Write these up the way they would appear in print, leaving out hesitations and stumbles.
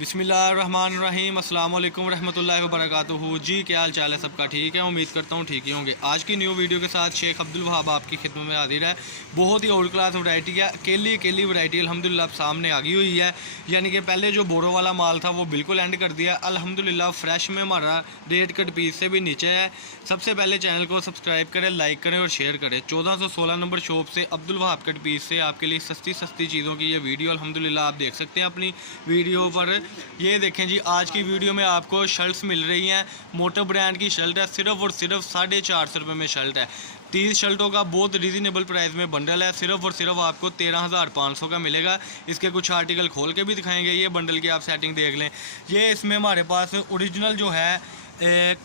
बिस्मिल्लाहिर्रहमानिर्रहीम अस्सलाम वालेकुम रहमतुल्लाहि व बरकातुहू। जी क्या हाल चाल है सबका, ठीक है? उम्मीद करता हूँ ठीक ही होंगे। आज की न्यू वीडियो के साथ शेख अब्दुल वहाब आपकी खिदमत में हाजिर है। बहुत ही आउट क्लास वैरायटी है, अकेली वैरायटी अल्हम्दुलिल्लाह सामने आ गई हुई है। यानी कि पहले जो बोरो वाला माल था वो बिल्कुल एंड कर दिया अल्हम्दुलिल्लाह। फ्रेश में हमारा रेट कट पीस से भी नीचे है। सबसे पहले चैनल को सब्सक्राइब करें, लाइक करें और शेयर करें। 1416 नंबर शॉप से अब्दुल वहाब कट पीस से आपके लिए सस्ती चीज़ों की ये वीडियो अल्हम्दुलिल्लाह आप देख सकते हैं अपनी वीडियो पर। ये देखें जी, आज की वीडियो में आपको शर्ट्स मिल रही हैं। मोटो ब्रांड की शर्ट है, सिर्फ और सिर्फ 450 रुपये में शर्ट है। 30 शर्टों का बहुत रीज़नेबल प्राइस में बंडल है। सिर्फ और सिर्फ आपको 13,500 का मिलेगा। इसके कुछ आर्टिकल खोल के भी दिखाएंगे। ये बंडल की आप सेटिंग देख लें। ये इसमें हमारे पास ओरिजिनल जो है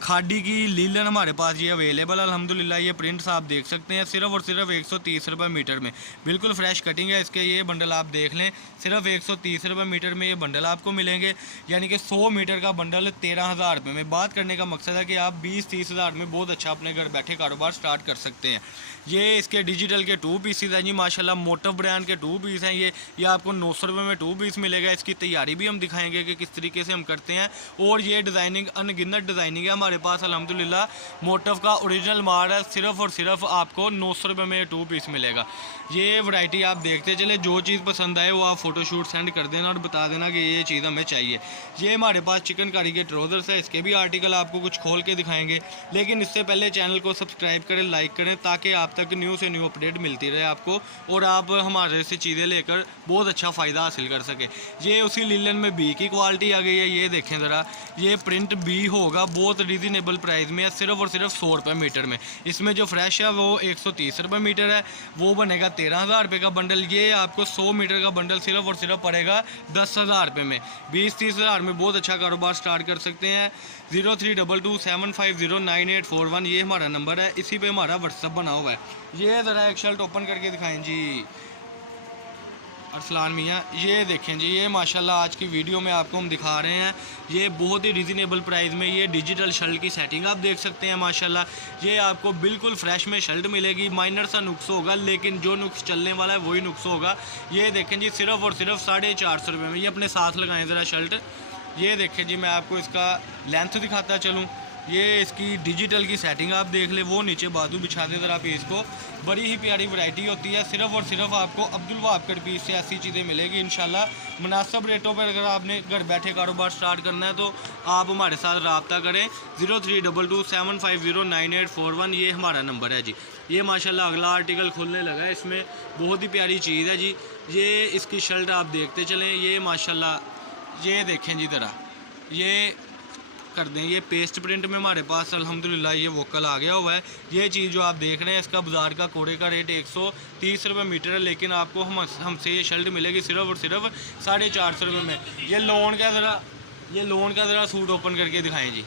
खादी की लीलन हमारे पास ये अवेलेबल अल्हम्दुलिल्लाह। ये प्रिंट्स आप देख सकते हैं। सिर्फ और सिर्फ 130 रुपये मीटर में बिल्कुल फ्रेश कटिंग है इसके। ये बंडल आप देख लें, सिर्फ 130 रुपये मीटर में ये बंडल आपको मिलेंगे। यानी कि 100 मीटर का बंडल 13,000 रुपये में। बात करने का मकसद है कि आप 20-30 हज़ार में बहुत अच्छा अपने घर बैठे कारोबार स्टार्ट कर सकते हैं। ये इसके डिजिटल के 2 पीसेज हैं जी माशाल्लाह। मोटो ब्रांड के 2 पीस हैं। ये आपको 900 रुपये में 2 पीस मिलेगा। इसकी तैयारी भी हम दिखाएंगे कि किस तरीके से हम करते हैं। और ये डिज़ाइनिंग अनगिनत डिज़ाइनिंग है हमारे पास अल्हम्दुलिल्लाह। मोटो का ओरिजिनल माल है। सिर्फ और सिर्फ आपको 900 रुपये में 2 पीस मिलेगा। ये वैरायटी आप देखते चले, जो चीज़ पसंद आए वो आप फ़ोटोशूट सेंड कर देना और बता देना कि ये चीज़ हमें चाहिए। ये हमारे पास चिकनकारी के ट्राउज़र्स है। इसके भी आर्टिकल आपको कुछ खोल के दिखाएंगे, लेकिन इससे पहले चैनल को सब्सक्राइब करें, लाइक करें, ताकि आप तक न्यू से न्यू अपडेट मिलती रहे आपको और आप हमारे से चीज़ें लेकर बहुत अच्छा फ़ायदा हासिल कर सके। ये उसी लीलन में बी की क्वालिटी आ गई है। ये देखें ज़रा, ये प्रिंट बी होगा, बहुत रीज़नेबल प्राइस में है। सिर्फ और सिर्फ 100 रुपये मीटर में। इसमें जो फ्रेश है वो 130 रुपये मीटर है। वो बनेगा 13,000 रुपये का बंडल। ये आपको 100 मीटर का बंडल सिर्फ और सिर्फ पड़ेगा 10,000 रुपये में। 20-30 हज़ार में बहुत अच्छा कारोबार स्टार्ट कर सकते हैं। 032275098841 ये हमारा नंबर है। इसी पे हमारा व्हाट्सअप बना हुआ है। ये ज़रा एक शर्ट ओपन करके दिखाएं जी अरसलान मियाँ। ये देखें जी, ये माशाल्लाह आज की वीडियो में आपको हम दिखा रहे हैं। ये बहुत ही रिजनेबल प्राइस में ये डिजिटल शर्ट की सेटिंग आप देख सकते हैं माशाल्लाह। ये आपको बिल्कुल फ्रेश में शर्ट मिलेगी। माइनर सा नुक्स होगा, लेकिन जो नुक्स चलने वाला है वही नुक्स होगा। ये देखें जी, सिर्फ और सिर्फ 450 रुपये में। ये अपने साथ लगाएं ज़रा शर्ट। ये देखें जी, मैं आपको इसका लेंथ दिखाता चलूँ। ये इसकी डिजिटल की सेटिंग आप देख ले। वो नीचे बाजू बिछा दे ज़रा पीस को। बड़ी ही प्यारी वैरायटी होती है। सिर्फ और सिर्फ आपको अब्दुल वहाब कट पीस से ऐसी चीज़ें मिलेगी इंशाल्लाह मुनासिब रेटों पर। अगर आपने घर बैठे कारोबार स्टार्ट करना है तो आप हमारे साथ रब्ता करें। 032275098841 ये हमारा नंबर है जी। ये माशाल्लाह अगला आर्टिकल खुलने लगा है। इसमें बहुत ही प्यारी चीज़ है जी। ये इसकी शर्ट आप देखते चलें। ये माशाल्लाह, ये देखें जी ज़रा, ये कर दें। ये पेस्ट प्रिंट में हमारे पास अल्हम्दुलिल्लाह ये वोकल आ गया हुआ है। ये चीज़ जो आप देख रहे हैं, इसका बाज़ार का कोड़े का रेट 130 रुपये मीटर है, लेकिन आपको हमसे ये शर्ट मिलेगी सिर्फ और सिर्फ 450 रुपये में। ये लोन का ज़रा सूट ओपन करके दिखाएं जी।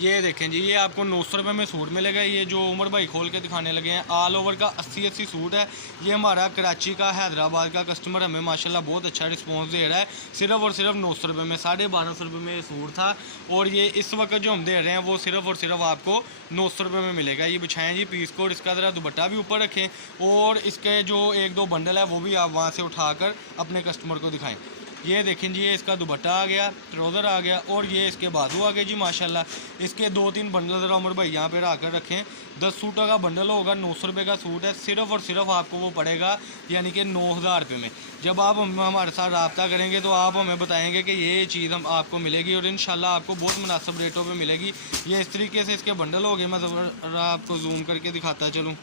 ये देखें जी, ये आपको 900 रुपये में सूट मिलेगा। ये जो उमर भाई खोल के दिखाने लगे हैं, ऑल ओवर का 80 सूट है। ये हमारा कराची का, हैदराबाद का कस्टमर हमें माशाल्लाह बहुत अच्छा रिस्पांस दे रहा है। सिर्फ और सिर्फ 900 रुपये में, 1250 रुपये में ये सूट था। और ये इस वक्त जो हम दे रहे हैं वो सिर्फ और सिर्फ आपको 900 रुपये में मिलेगा। ये बिछाएँ जी पीस को, और इसका ज़रा दुपट्टा भी ऊपर रखें। और इसके जो 1-2 बंडल है वो भी आप वहाँ से उठाकर अपने कस्टमर को दिखाएँ। ये देखें जी, ये इसका दुपट्टा आ गया, ट्राउज़र आ गया, और ये इसके बाजू आ गए जी माशाल्लाह। इसके 2-3 बंडल ज़रा उमर भाई यहाँ पे रख कर रखें। 10 सूटों का बंडल होगा, 900 रुपये का सूट है। सिर्फ और सिर्फ आपको वो पड़ेगा यानी कि 9,000 रुपये में। जब आप हमारे साथ रब्ता करेंगे तो आप हमें बताएंगे कि ये चीज़ हम आपको मिलेगी, और इंशाल्लाह आपको बहुत मुनासिब रेटों पर मिलेगी। ये इस तरीके से इसके बंडल हो गए। मैं ज़रा आपको जूम करके दिखाता चलूँ।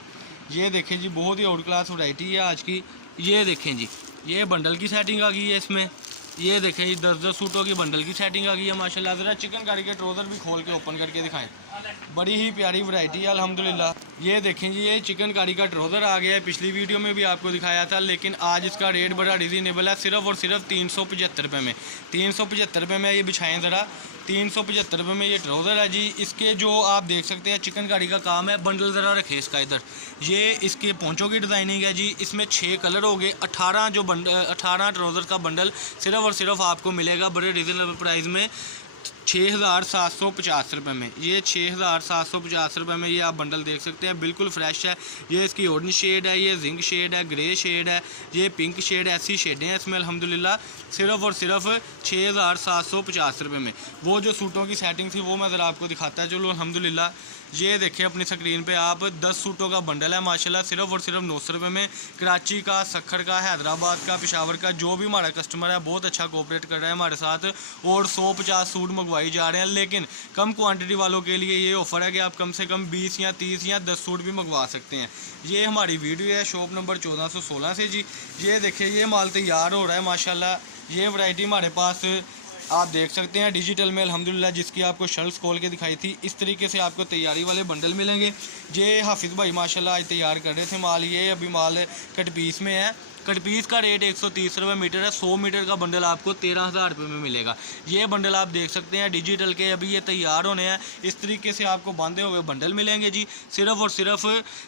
ये देखें जी, बहुत ही आउट क्लास वैरायटी है आज की। ये देखें जी, ये बंडल की सेटिंग आ गई है इसमें। ये देखें जी, 10-10 सूटों की बंडल की सेटिंग आ गई है माशाल्लाह। ज़रा चिकनकारी के ट्राउज़र भी खोल के ओपन करके दिखाएं। बड़ी ही प्यारी वैरायटी है अल्हम्दुलिल्लाह। ये देखें जी, ये चिकनकारी का ट्राउज़र आ गया है। पिछली वीडियो में भी आपको दिखाया था, लेकिन आज इसका रेट बड़ा रिजनेबल है। सिर्फ और सिर्फ 375 रुपये में। 375 रुपये में ये बिछाएँ ज़रा। 375 रुपये में ये ट्राउज़र है जी। इसके जो आप देख सकते हैं चिकनकारी का काम है। बंडल ज़रा रखें इसका इधर। ये इसके पोंचों की डिज़ाइनिंग है जी। इसमें 6 कलर हो गए। 18 ट्राउज़र का बंडल सिर्फ और सिर्फ आपको मिलेगा बड़े रिजनेबल प्राइस में 6,750 रुपये में। ये 6,750 रुपये में ये आप बंडल देख सकते हैं, बिल्कुल फ्रेश है। ये इसकी ऑरेंज शेड है, ये जिंक शेड है, ग्रे शेड है, ये पिंक शेड है, ऐसी शेडें हैं इसमें अल्हम्दुलिल्लाह। सिर्फ़ और सिर्फ 6,750 रुपये में। वो जो सूटों की सेटिंग थी वो मैं ज़रा आपको दिखाता है चलो अल्हम्दुलिल्लाह। ये देखिए अपनी स्क्रीन पे आप 10 सूटों का बंडल है माशाल्लाह, सिर्फ और सिर्फ 900 रुपये में। कराची का, सखर का, हैदराबाद का, पेशावर का जो भी हमारा कस्टमर है बहुत अच्छा कोऑपरेट कर रहा है हमारे साथ, और 150 सूट मंगवाई जा रहे हैं। लेकिन कम क्वांटिटी वालों के लिए ये ऑफ़र है कि आप कम से कम 20 या 30 या 10 सूट भी मंगवा सकते हैं। ये हमारी वीडियो है शॉप नंबर 1416 से जी। ये देखिए ये माल तैयार हो रहा है माशाल्लाह। ये वैरायटी हमारे पास आप देख सकते हैं डिजिटल में अल्हम्दुलिल्लाह, जिसकी आपको शर्ट्स खोल के दिखाई थी। इस तरीके से आपको तैयारी वाले बंडल मिलेंगे। ये हाफिज़ भाई माशाल्लाह आज तैयार कर रहे थे माल। ये अभी माल कट पीस में है। कट पीस का रेट 130 रुपये मीटर है। 100 मीटर का बंडल आपको 13,000 रुपये में मिलेगा। ये बंडल आप देख सकते हैं डिजिटल के, अभी ये तैयार होने हैं। इस तरीके से आपको बांधे हुए बंडल मिलेंगे जी। सिर्फ़ और सिर्फ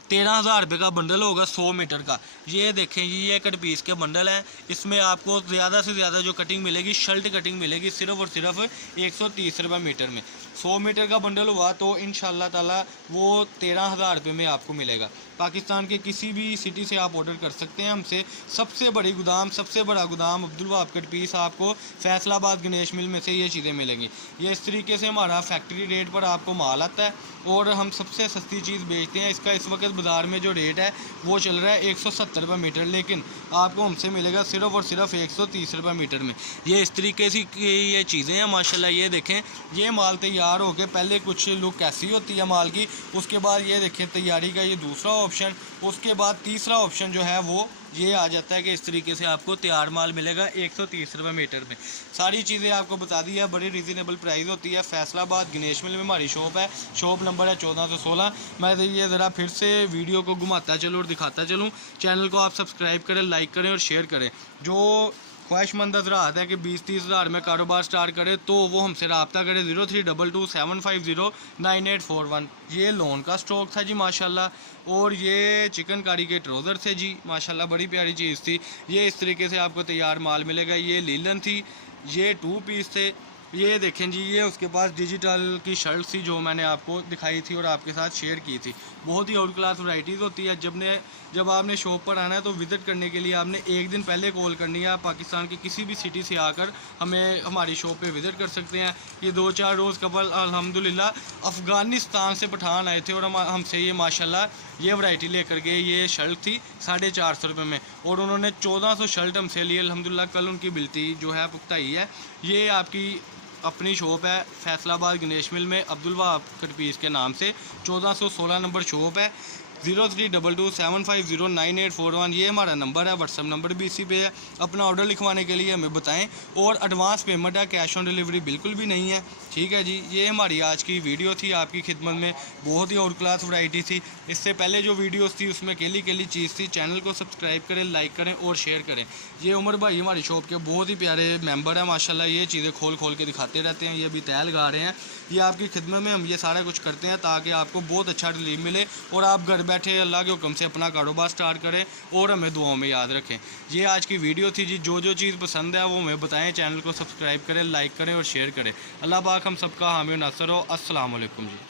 13,000 रुपये का बंडल होगा 100 मीटर का। ये देखें जी ये कट पीस के बंडल हैं। इसमें आपको ज़्यादा से ज़्यादा जो कटिंग मिलेगी शर्ट कटिंग मिलेगी सिर्फ़ और सिर्फ 130 रुपये मीटर में। 100 मीटर का बंडल हुआ तो इंशाल्लाह ताला वो 13,000 रुपये में आपको मिलेगा। पाकिस्तान के किसी भी सिटी से आप ऑर्डर कर सकते हैं हमसे। सबसे बड़ी गोदाम, सबसे बड़ा गोदाम अब्दुल वहाब कट पीस आपको फैसलाबाद गणेश मिल में से ये चीज़ें मिलेंगी। ये इस तरीके से हमारा फैक्ट्री रेट पर आपको माल आता है और हम सबसे सस्ती चीज़ बेचते हैं। इसका इस वक्त बाज़ार में जो रेट है वो चल रहा है 170 रुपये मीटर, लेकिन आपको हमसे मिलेगा सिर्फ़ और सिर्फ 130 रुपये मीटर में। ये इस तरीके से ये चीज़ें हैं माशाल्लाह। ये देखें ये माल तैयार होकर पहले कुछ लुक ऐसी होती है माल की, उसके बाद ये देखें तैयारी का ये दूसरा ऑप्शन, उसके बाद तीसरा ऑप्शन जो है वो ये आ जाता है कि इस तरीके से आपको तैयार माल मिलेगा 130 रुपये मीटर में। सारी चीज़ें आपको बता दी है, बड़ी रीज़नेबल प्राइस होती है। फैसलाबाद गणेश मिल में हमारी शॉप है। शॉप नंबर है 1416। मैं ये ज़रा फिर से वीडियो को घुमाता चलूँ और दिखाता चलूँ। चैनल को आप सब्सक्राइब करें, लाइक करें और शेयर करें। जो ख्वाहिशमंद हज़रात है कि 20-30 हज़ार में कारोबार स्टार्ट करे तो वो हमसे रब्ता करे 032275098841। ये लोन का स्टॉक था जी माशाल्लाह। और ये चिकनकारी के ट्राउज़र थे जी माशाल्लाह, बड़ी प्यारी चीज़ थी। ये इस तरीके से आपको तैयार माल मिलेगा। ये लीलन थी, ये 2 पीस थे। ये देखें जी ये उसके पास डिजिटल की शर्ट थी जो मैंने आपको दिखाई थी और आपके साथ शेयर की थी। बहुत ही आउट क्लास वैराइटीज़ होती है। जब आपने शॉप पर आना है तो विज़िट करने के लिए आपने एक दिन पहले कॉल करनी है। पाकिस्तान की किसी भी सिटी से आकर हमें हमारी शॉप पे विज़िट कर सकते हैं। ये 2-4 रोज़ कबल अल्हम्दुलिल्लाह अफ़गानिस्तान से पठान आए थे और हमसे ये माशाल्लाह ये वैरायटी लेकर गए। ये शर्ट थी 450 रुपये में और उन्होंने 1400 शर्ट हमसे लिए अल्हम्दुलिल्लाह। कल उनकी बिल्टी जो है पुख्ताई है। ये आपकी अपनी शॉप है फैसलाबाद गणेश मिल में अब्दुल वहाब कट पीस के नाम से। 1416 नंबर शॉप है। 032275098841 ये हमारा नंबर है। व्हाट्सअप नंबर भी इसी पे है। अपना ऑर्डर लिखवाने के लिए हमें बताएं और एडवांस पेमेंट है, कैश ऑन डिलीवरी बिल्कुल भी नहीं है। ठीक है जी। ये हमारी आज की वीडियो थी आपकी खिदमत में। बहुत ही आउट क्लास वैरायटी थी। इससे पहले जो वीडियोस थी उसमें केली चीज़ थी। चैनल को सब्सक्राइब करें, लाइक करें और शेयर करें। ये उमर भाई हमारी शॉप के बहुत ही प्यारे मेंबर हैं माशाल्लाह। ये चीज़ें खोल के दिखाते रहते हैं। ये अभी तैयार लगा रहे हैं। ये आपकी खिदमत में हम ये सारा कुछ करते हैं ताकि आपको बहुत अच्छा रिलीफ मिले और आप घर बैठे अल्लाह के हुक्म से अपना कारोबार स्टार्ट करें और हमें दुआओं में याद रखें। ये आज की वीडियो थी जी। जो चीज़ पसंद है वो हमें बताएं। चैनल को सब्सक्राइब करें, लाइक करें और शेयर करें। अल्लाह पाक हम सबका हामी और नासर हो। अस्सलाम वालेकुम जी।